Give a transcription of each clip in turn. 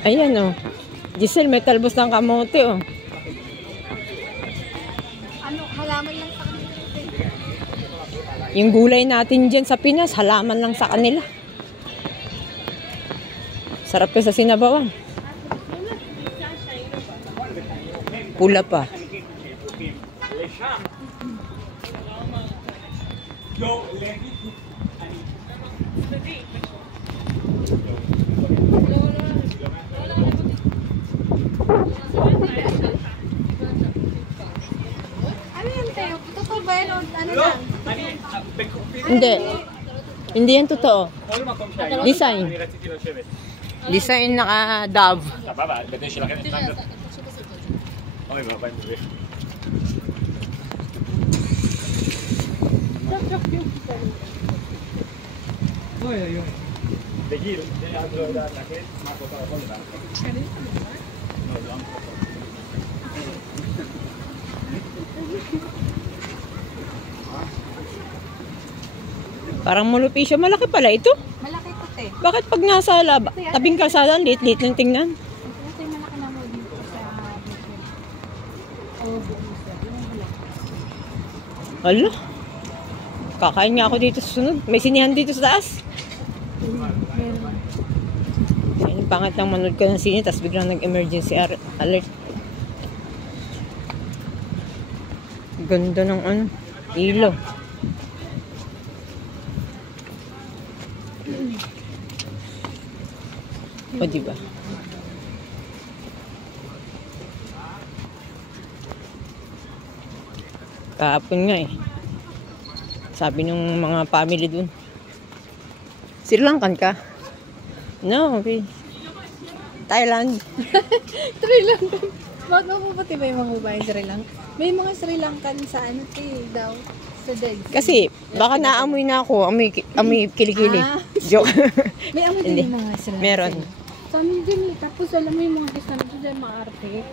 Ayan oh. Giselle, may talbos ng kamote oh. Ano, halaman lang sa kanila. Yung gulay natin dyan sa Pinas, halaman lang sa kanila. Sarap ka sa sinabawan. Pula pa. Ano yan, Teo? Totoo ba yan? Ano lang? Hindi. Hindi yan totoo. Design. Design naka-dove. Parang mulupi siya. Malaki pala ito. Malaki po, te. Bakit pag nasa tabing kalsada, liit-liit lang tingnan? Ito yung malaki na mo dito sa Hala. Kakain nga ako dito sa sunod. May sinihan dito sa taas. Ayun, pangat lang manood ka ng sine, tapos biglang nag-emergency alert. Ganda ng ano, ilaw. O, diba? Kahapon nga eh. Sabi nung mga family dun. Sri Lankan ka? No, okay. Thailand. Sri Lankan. Bakit mo pati ba yung mga babae Sri Lankan? May mga Sri Lankan sa ano, te, daw. Sa Dead Sea. Kasi, baka naamoy na ako. Amoy kilikili. Ah. Joke. May amoy Hindi. din yung mga Sri Lankan. Meron. Sa amin din eh. Tapos alam mo yung mga descendants dyan, maarte.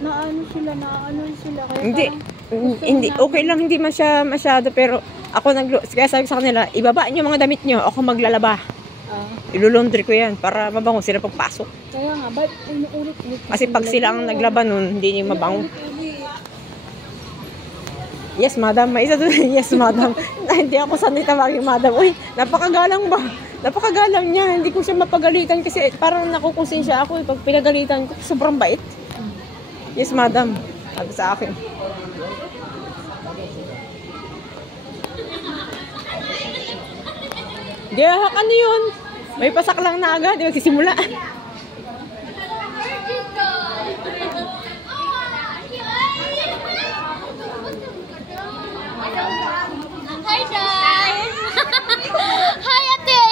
Naano sila. Kaya Hindi. parang Hindi. Okay lang, hindi masyado. Pero, ako kaya sabi sa kanila, ibaba niyo mga damit niyo. Ako maglalaba. Ilulaundry ko yan para mabango sila pagpasok. Kaya nga, ba't inuulit-ulit? Kasi pag sila ang naglaba nun, hindi niyo mabango. Yes, madam. May isa doon. Yes, madam. Hindi ako sanay tawagin, madam. Uy, napakagalang ba? Napakagalang niya. Hindi ko siya mapagalitan kasi parang nakukonsensya ako. Pag pinagalitan ko, sobrang bait. Yes, madam. Sabi sa akin. Gahak, ano yun? May pasak lang na agad. Magsisimula. Hi, guys! Hi, ate!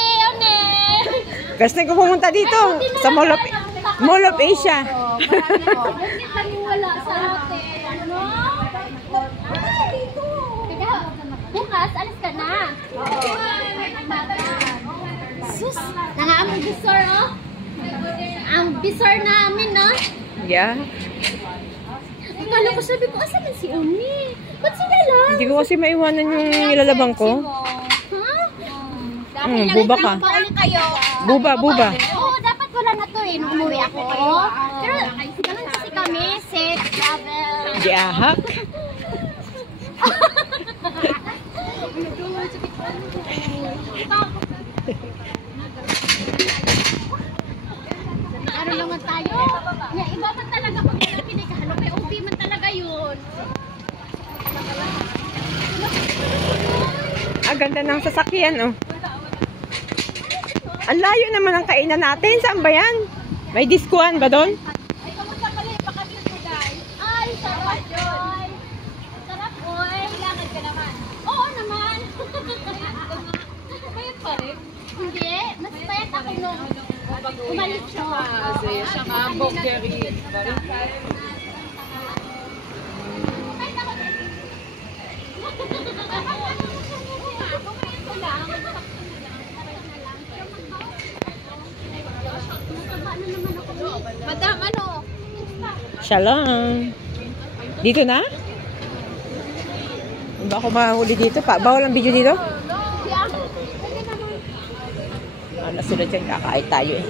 Kasi ko pumunta dito sa Mall of Asia. Bakit kami wala sa ate? Ano? Bukas, alis ka na. Sus! Nangaamang bisor, oh. Ang bisor namin, no? Yeah. Akala ko, sabi ko, asan si Uni? Ba't sila lang? Hindi ko kasi maiwanan yung nilalabang ko. Ha? Buba ka. Buba. Oo, dapat wala na to eh, nung umuwi ako. Pero, ganun kasi kami, safe, travel. Gahak. Ano naman tayo? Iba man talaga pag pinagkahalo, may OB man talaga yun. Ganda ng sasakyan, oh. Ang layo naman ang kainan natin. Saan ba yan? May diskuan ba doon? Ay, kamusta pala yung pakabit mo, guys? Ay, sarap, Joy. Sarap, oy. Kailangan ka naman. Oo naman. Payat pa rin? Hindi. Mas payat ako nung umalis ko. Siya nga, Bokeri. Madam, ano? Siya lang. Dito na? Hindi ba ako mahuli dito? Bawal ang video dito? bahala sila dyan. Kakain tayo eh.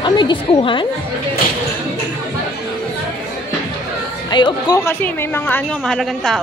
Ah, may diskuhan? Ay, of ko kasi may mga mahalagang tao.